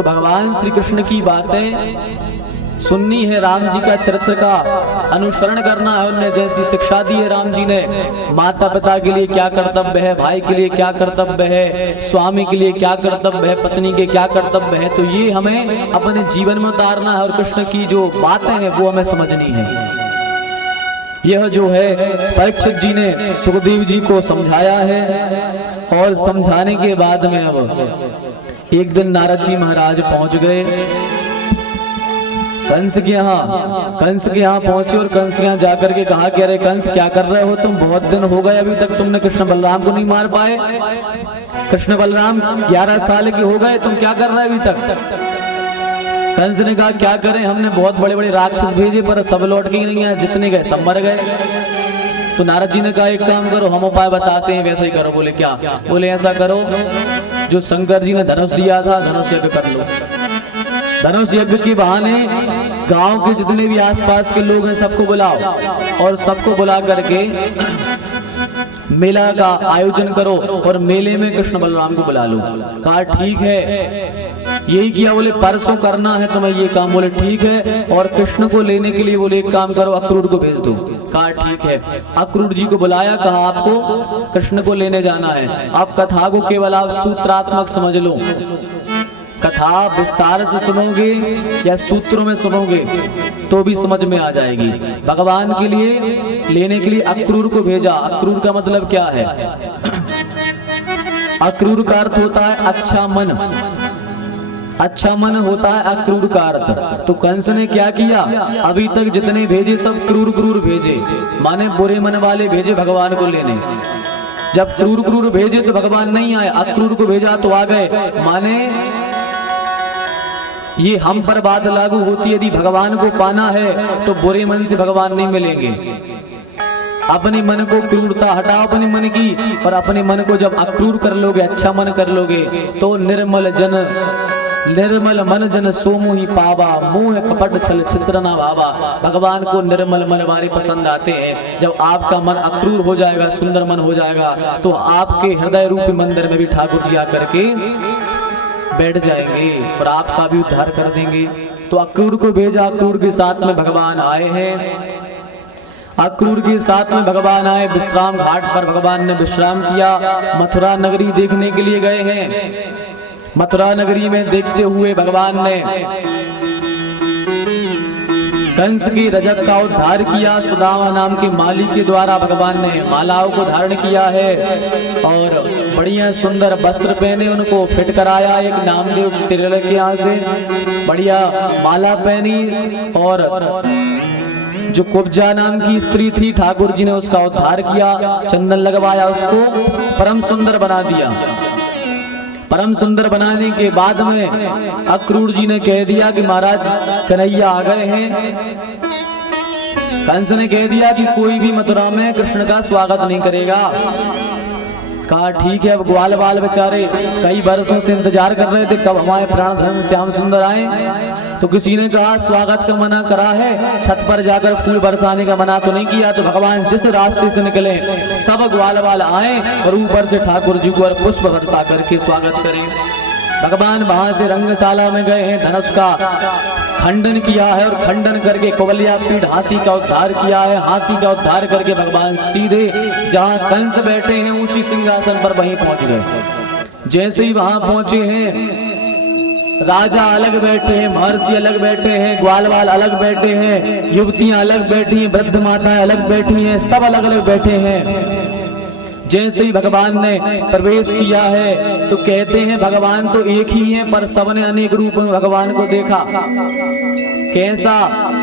तो भगवान श्री कृष्ण की बातें सुननी है, राम जी का चरित्र का अनुसरण करना है। उन्हें जैसी शिक्षा दी है राम जी ने, माता पिता के लिए क्या कर्तव्य है, भाई के लिए क्या कर्तव्य है, स्वामी के लिए क्या कर्तव्य है, पत्नी के क्या कर्तव्य है, तो ये हमें अपने जीवन में उतारना है और कृष्ण की जो बातें हैं वो हमें समझनी है। यह जो है परीक्षित जी ने सुखदेव जी को समझाया है और समझाने के बाद में अब एक दिन नारद जी महाराज पहुंच गए कंस के यहाँ पहुंचे और कंस के यहाँ जाकर के कहा कि अरे कंस क्या कर रहे हो तुम, बहुत दिन हो गए अभी तक तुमने कृष्ण बलराम को नहीं मार पाए। कृष्ण बलराम 11 साल के हो गए, तुम क्या कर रहे हो अभी तक। कंस ने कहा क्या करें, हमने बहुत बड़े बड़े राक्षस भेजे पर सब लौट के नहीं आए, जितने गए सब मर गए। तो नारद जी ने कहा एक काम करो, हम उपाय बताते हैं वैसा ही करो। बोले क्या? बोले ऐसा करो जो शंकर जी ने धनुष दिया था धनुष यज्ञ कर लो। धनुष यज्ञ के बहाने गांव के जितने भी आसपास के लोग हैं सबको बुलाओ और सबको बुला करके मेला का आयोजन करो और मेले में कृष्ण बलराम को बुला लो। कहा ठीक है, यही किया। बोले परसों करना है तुम्हें ये काम। बोले ठीक है। और कृष्ण को लेने के लिए बोले एक काम करो, अक्रूर को भेज दो। कहा ठीक है। अक्रूर जी को बुलाया, कहा आपको कृष्ण को लेने जाना है। आप कथा को केवल आप सूत्रात्मक समझ लो, कथा विस्तार से सुनोगे या सूत्रों में सुनोगे तो भी समझ में आ जाएगी। भगवान के लिए लेने के लिए अक्रूर को भेजा। अक्रूर का मतलब क्या है? अक्रूर का अर्थ होता है अच्छा मन, अच्छा मन होता है अक्रूर का अर्थ। तो कंस ने क्या किया, अभी तक जितने भेजे सब क्रूर क्रूर भेजे, माने बुरे मन वाले भेजे भगवान को लेने। जब क्रूर क्रूर भेजे तो भगवान नहीं आए, अक्रूर को भेजा तो आ गए। माने ये हम पर बात लागू होती है, यदि भगवान को पाना है तो बुरे मन से भगवान नहीं मिलेंगे। अपने मन को क्रूरता हटाओ अपने मन की, और अपने मन को जब अक्रूर कर लोगे, अच्छा मन कर लोगे तो निर्मल मन जन सोमु ही पावा, मोह कपट छल छित्र ना भावा। भगवान को निर्मल मन वाले पसंद आते हैं। जब आपका मन अक्रूर हो जाएगा, सुंदर मन हो जाएगा, तो आपके हृदय रूपी मंदिर में भी ठाकुर जी आकर के बैठ जाएंगे और आपका भी उद्धार कर देंगे। तो अक्रूर को भेजा, अक्रूर के साथ में भगवान आए हैं। अक्रूर के साथ में भगवान आए, विश्राम घाट पर भगवान ने विश्राम किया। मथुरा नगरी देखने के लिए गए हैं। मथुरा नगरी में देखते हुए भगवान ने कंस की रजक का उद्धार किया। सुदामा नाम के माली के द्वारा भगवान ने मालाओं को धारण किया है और बढ़िया सुंदर वस्त्र पहने उनको फिट कराया। एक नामदेव तिरल के यहाँ से बढ़िया माला पहनी और जो कुब्जा नाम की स्त्री थी ठाकुर जी ने उसका उद्धार किया, चंदन लगवाया, उसको परम सुंदर बना दिया। परम सुंदर बनाने के बाद में अक्रूर जी ने कह दिया कि महाराज कन्हैया आ गए हैं। कंस ने कह दिया कि कोई भी मथुरा में कृष्ण का स्वागत नहीं करेगा। कहा ठीक है। अब ग्वाल बाल बेचारे कई वर्षों से इंतजार कर रहे थे कब हमारे प्राण धर्म श्याम सुंदर आए। तो किसी ने कहा स्वागत का मना करा है, छत पर जाकर फूल बरसाने का मना तो नहीं किया। तो भगवान जिस रास्ते से निकले सब ग्वाल बाल आए और ऊपर से ठाकुर जी को पुष्प बरसा करके स्वागत करें। भगवान वहां से रंगशाला में गए हैं, धनुष का खंडन किया है और खंडन करके कुबलिया पीठ हाथी का उद्धार किया है। हाथी का उद्धार करके भगवान सीधे जहां कंस बैठे हैं ऊंची सिंहासन पर वहीं पहुंच गए। जैसे ही वहां पहुंचे हैं, राजा अलग बैठे हैं, महर्षि अलग बैठे हैं, ग्वालवाल अलग बैठे हैं, युवतियां अलग बैठी हैं, वृद्ध माताएं अलग बैठी हैं, सब अलग अलग बैठे हैं। जैसे ही भगवान ने प्रवेश किया है तो कहते हैं भगवान तो एक ही हैं पर सबने अनेक रूप में भगवान को देखा। कैसा?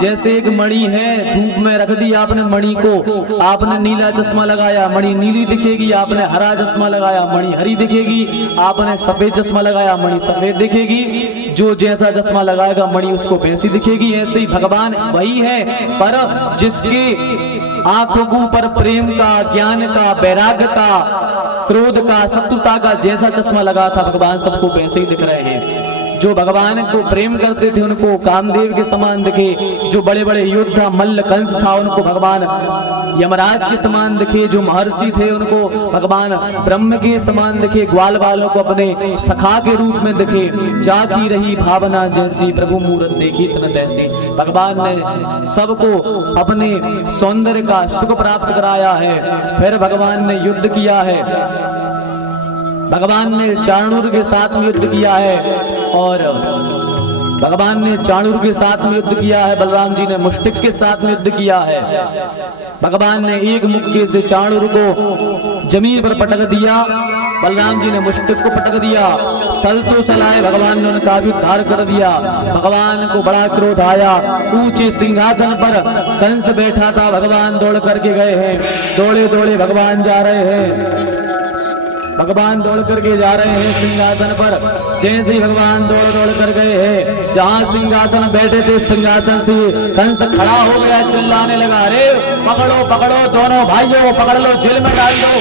जैसे एक मणि है, धूप में रख दी आपने मणि को, आपने नीला चश्मा लगाया, मणि नीली दिखेगी। आपने हरा चश्मा लगाया, मणि हरी दिखेगी। आपने सफेद चश्मा लगाया, मणि सफेद दिखेगी। जो जैसा चश्मा लगाएगा मणि उसको वैसी दिखेगी। ऐसे ही भगवान वही है, पर जिसके आंखों के ऊपर प्रेम का, ज्ञान का, वैराग्य का, क्रोध का, शत्रुता का जैसा चश्मा लगा था भगवान सबको वैसे ही दिख रहे हैं। जो भगवान को प्रेम करते थे उनको कामदेव के समान दिखे, जो बड़े बड़े योद्धा मल्ल कंस था उनको भगवान यमराज के समान दिखे, जो महर्षि थे उनको भगवान ब्रह्म के समान दिखे, ग्वाल बालों को अपने सखा के रूप में दिखे। जाकी रही भावना जैसी प्रभु मूरत देखी तन तैसी। भगवान ने सबको अपने सौंदर्य का सुख प्राप्त कराया है। फिर भगवान ने युद्ध किया है, भगवान ने चाणूर के साथ में युद्ध किया है, और भगवान ने चाणूर के साथ में युद्ध किया है, बलराम जी ने मुष्टिक के साथ में युद्ध किया है। भगवान ने एक मुक्के से चाणूर को जमीन पर पटक दिया, बलराम जी ने मुष्टिक को पटक दिया। सल तो सलाए भगवान ने उनका भी उद्धार कर दिया। भगवान को बड़ा क्रोध आया, ऊंचे सिंहासन पर कंस बैठा था, भगवान दौड़ करके गए हैं, दौड़े दौड़े भगवान जा रहे हैं, भगवान दौड़ करके जा रहे हैं सिंहासन पर। जैसे ही भगवान दौड़ दौड़ कर गए हैं, जहां सिंहासन बैठे थे सिंहासन से कंस खड़ा हो गया, चिल्लाने लगा, अरे पकड़ो पकड़ो दोनों भाइयों, पकड़ लो, जेल में डाल दो।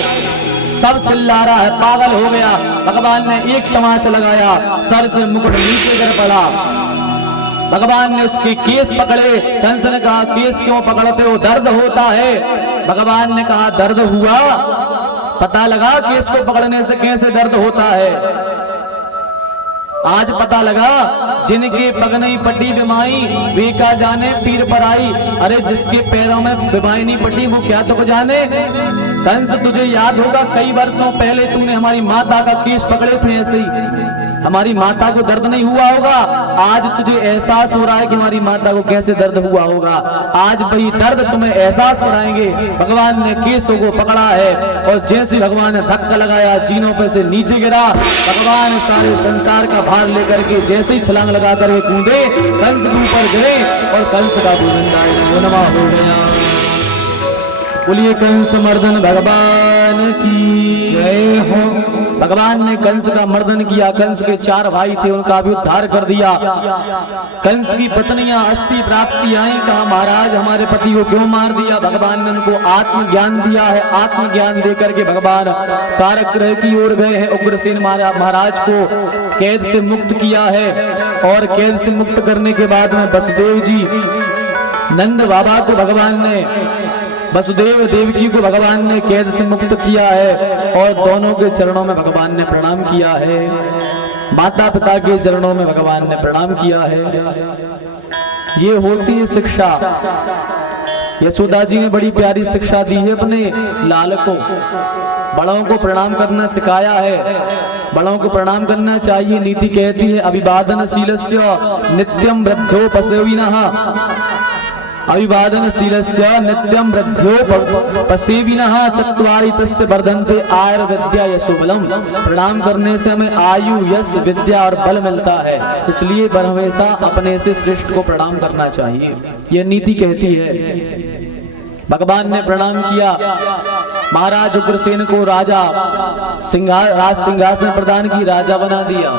सब चिल्ला रहा है, पागल हो गया। भगवान ने एक तमाचा लगाया, सर से मुकुट नीचे गिर पड़ा। भगवान ने उसके केस पकड़े, कंस ने कहा केस क्यों पकड़ते हो, दर्द होता है। भगवान ने कहा दर्द हुआ, पता लगा केस को पकड़ने से कैसे दर्द होता है। आज पता लगा जिनके पग नहीं पटी बिमाई वे का जाने पीर पर आई। अरे जिसके पैरों में बिमाई नहीं पटी वो क्या तो जाने। कंस तुझे याद होगा कई वर्षों पहले तूने हमारी माता का केस पकड़े थे, ऐसे ही हमारी माता को दर्द नहीं हुआ होगा। आज तुझे एहसास हो रहा है कि हमारी माता को कैसे दर्द हुआ होगा। आज वही दर्द तुम्हें एहसास कराएंगे। भगवान ने केसों को पकड़ा है, और जैसे भगवान ने धक्का लगाया, जीनों पे से नीचे गिरा। भगवान सारे संसार का भार लेकर के जैसे ही छलांग लगा कर कूदे, कंस के ऊपर गिरे और कंस का भोजन हो गया। बोलिए कंस मर्दन भगवान की जय हो। भगवान ने कंस का मर्दन किया। कंस के 4 भाई थे, उनका भी उद्धार कर दिया। कंस की पत्नियां अस्थि प्राप्ति आई, कहा महाराज हमारे पति को क्यों मार दिया। भगवान ने उनको आत्मज्ञान दिया है। आत्मज्ञान देकर के भगवान कारागृह की ओर गए हैं। उग्रसेन महाराज को कैद से मुक्त किया है, और कैद से मुक्त करने के बाद में वसुदेव जी नंद बाबा को भगवान ने, वसुदेव देवकी को भगवान ने कैद से मुक्त किया है, और दोनों के चरणों में भगवान ने प्रणाम किया है। माता पिता के चरणों में भगवान ने प्रणाम किया है। ये होती है शिक्षा। यशोदा जी ने बड़ी प्यारी शिक्षा दी है अपने लाल को। बड़ों को प्रणाम करना सिखाया है, बड़ों को प्रणाम करना चाहिए। नीति कहती है अभिवादनशीलस्य नित्यं वृद्धोपसेविनः, अभिवादनशीलस्य नित्यं वृद्धोपसेविनः चत्वारि तस्य वर्धन्ते आयुर्विद्या यशोबलम। प्रणाम करने से हमें आयु, यश, विद्या और बल मिलता है, इसलिए हमेशा अपने से श्रेष्ठ को प्रणाम करना चाहिए, यह नीति कहती है। भगवान ने प्रणाम किया। महाराज उग्रसेन को राजा राज सिंहासन प्रदान की, राजा बना दिया।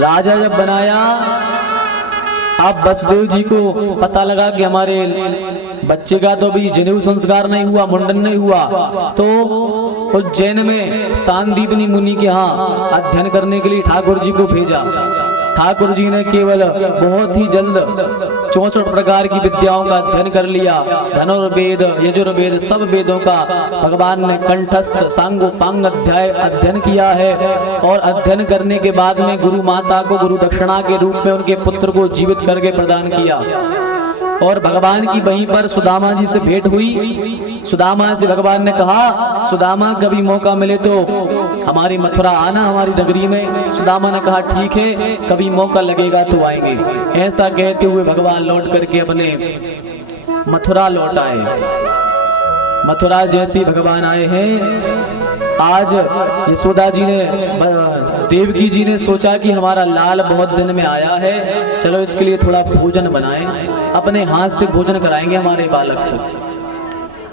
राजा जब बनाया, अब वसुदेव जी को पता लगा कि हमारे बच्चे का तो भी जनेऊ संस्कार नहीं हुआ, मुंडन नहीं हुआ, तो उज्जैन में सांदीपनी मुनि के यहाँ अध्ययन करने के लिए ठाकुर जी को भेजा। ठाकुर जी ने केवल बहुत ही जल्द 64 प्रकार की विद्याओं का अध्ययन कर लिया। धनुर्वेद, यजुर्वेद, सब वेदों का भगवान ने कंठस्थ सांगोपांग अध्याय अध्ययन किया है। और अध्ययन करने के बाद में गुरु माता को गुरु दक्षिणा के रूप में उनके पुत्र को जीवित करके प्रदान किया। और भगवान की वहीं पर सुदामा जी से भेंट हुई। सुदामा से भगवान ने कहा सुदामा कभी मौका मिले तो हमारी मथुरा आना, हमारी नगरी में। सुदामा ने कहा ठीक है, कभी मौका लगेगा तो आएंगे। ऐसा कहते हुए भगवान लौट करके अपने मथुरा लौट आए। मथुरा जैसे भगवान आए हैं, आज यशोदा जी ने, देवकी जी ने सोचा कि हमारा लाल बहुत दिन में आया है, चलो इसके लिए थोड़ा भोजन बनाएं, अपने हाथ से भोजन कराएंगे हमारे बालक को।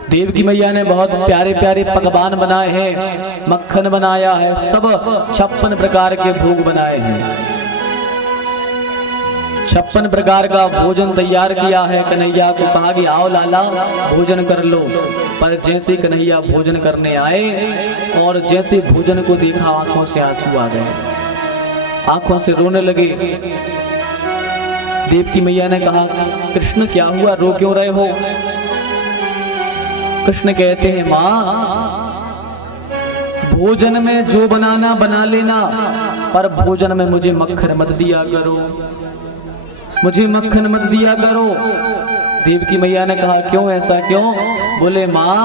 देवकी मैया ने बहुत प्यारे प्यारे पकवान बनाए हैं, मक्खन बनाया है, सब 56 प्रकार के भोग बनाए हैं। 56 प्रकार का भोजन तैयार किया है। कन्हैया को कहा कि आओ लाला भोजन कर लो। पर जैसे कन्हैया भोजन करने आए और जैसे भोजन को देखा, आंखों से आंसू आ गए। आंखों से रोने लगे। देवकी मैया ने कहा, कृष्ण क्या हुआ, रो क्यों रहे हो? कृष्ण कहते हैं, मां भोजन में जो बनाना बना लेना, पर भोजन में मुझे मक्खन मत दिया करो, मुझे मक्खन मत दिया करो। देवकी मैया ने कहा, क्यों, ऐसा क्यों? बोले, मां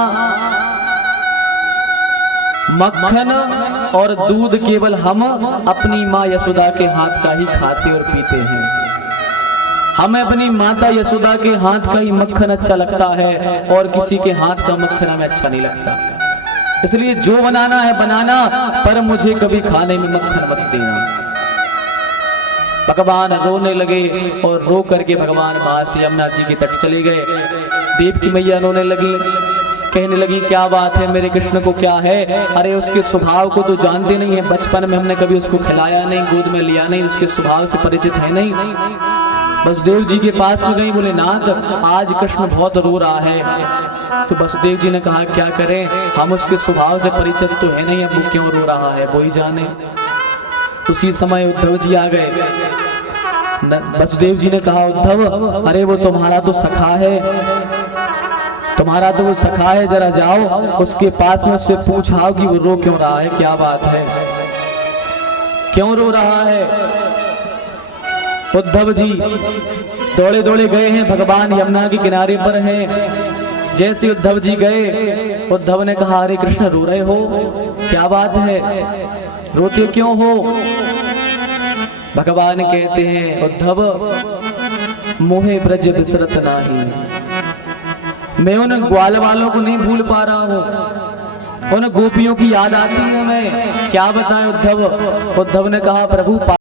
मक्खन और दूध केवल हम अपनी माँ यशोदा के हाथ का ही खाते और पीते हैं। हमें अपनी माता यशोदा के हाथ का ही मक्खन अच्छा लगता है और किसी के हाथ का मक्खन हमें अच्छा नहीं लगता। इसलिए जो बनाना है बनाना, पर मुझे कभी खाने में मक्खन मत देना। भगवान रोने लगे और रो करके भगवान वहां से यमुना जी के तट चले गए। देवकी मैया रोने लगी, कहने लगी, क्या बात है, मेरे कृष्ण को क्या है? अरे उसके स्वभाव को तो जानते नहीं है, बचपन में हमने कभी उसको खिलाया नहीं, गोद में लिया नहीं, उसके स्वभाव से परिचित है नहीं। वसुदेव जी के पास में गई, बोले, नाथ आज कृष्ण बहुत रो रहा है। तो वसुदेव जी ने कहा, क्या करें, हम उसके स्वभाव से परिचित तो है नहीं, अब वो क्यों रो रहा है वो ही जाने। उसी समय उद्धव जी आ गए। वसुदेव जी ने कहा, उद्धव अरे वो तुम्हारा तो सखा है, तुम्हारा तो वो सखा है, जरा जाओ उसके पास में, उससे पूछाओ कि वो रो क्यों रहा है, क्या बात है, क्यों रो रहा है। उद्धव जी दौड़े दौड़े गए हैं, भगवान यमुना के किनारे पर हैं। जैसे उद्धव जी गए, उद्धव ने कहा, अरे कृष्ण रो रहे हो, क्या बात है, रोते क्यों हो? भगवान कहते हैं, उद्धव मोहे ब्रज बिसरत नाही, मैं उन ग्वाल वालों को नहीं भूल पा रहा हूँ, उन गोपियों की याद आती है मैं, क्या बताएं उद्धव। उद्धव ने कहा, प्रभु